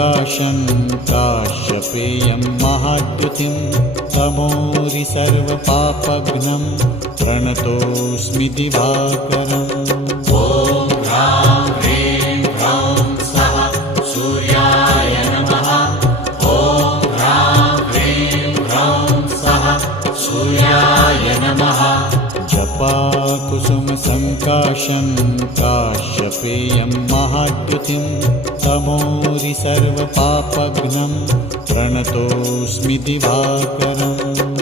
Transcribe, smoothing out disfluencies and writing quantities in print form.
सङ्काशं काश्यपेयं महाद्युतिं तमोरि सर्वपापघ्नं प्रणतोऽस्मि दिवाकरम्। ॐ ह्रां ह्रीं ह्रौं स्वः सूर्याय नमः। ॐ ह्रां ह्रीं ह्रौं स्वः सूर्याय नमः। जपाकुसुमसङ्काशं काश्यपेयं महाद्युतिं तमोरि सर्वपापघ्नं प्रणतोऽस्मि दिवाकरम्।